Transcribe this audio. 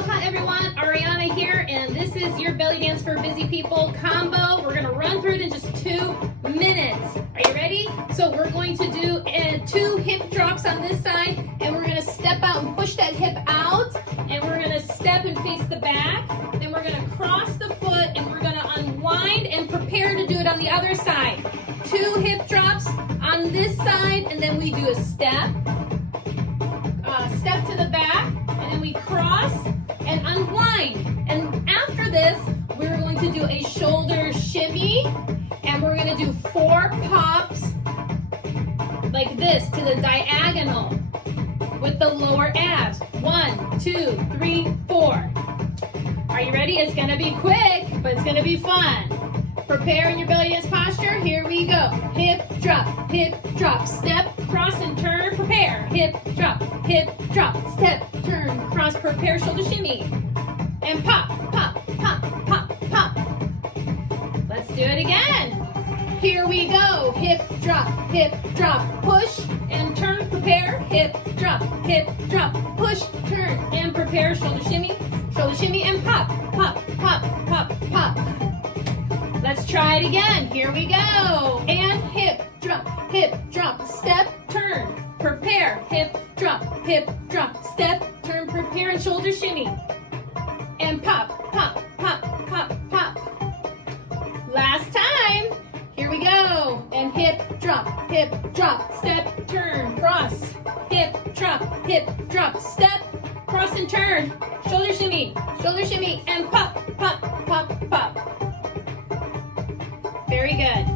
Aloha everyone, Ariana here, and this is your belly dance for busy people combo. We're gonna run through it in just 2 minutes. Are you ready? So we're going to do 2 hip drops on this side, and we're gonna step out and push that hip out, and we're gonna step and face the back. Then we're gonna cross the foot, and we're gonna unwind and prepare to do it on the other side. 2 hip drops on this side, and then we do a step to the back, and then we cross and unwind. And after this, we're going to do a shoulder shimmy, and we're going to do 4 pops like this to the diagonal with the lower abs. 1, 2, 3, 4. Are you ready? It's going to be quick, but it's going to be fun. Prepare in your belly dance posture. Here we go. Hip drop, step, cross and turn, prepare. Hip drop, step, turn, cross, prepare, shoulder shimmy. And pop, pop, pop, pop, pop. Let's do it again. Here we go. Hip drop, push and turn, prepare. Hip drop, push, turn, and prepare, shoulder shimmy, and pop, pop, pop, pop, pop. Let's try it again. Here we go. And hip drop, step, turn, prepare. Hip drop, step, turn, prepare, and shoulder shimmy. And pop, pop, pop, pop, pop. Last time. Here we go. And hip drop, step, turn, cross. Hip drop, step, cross and turn. Shoulder shimmy, and pop, pop, pop, pop. Very good.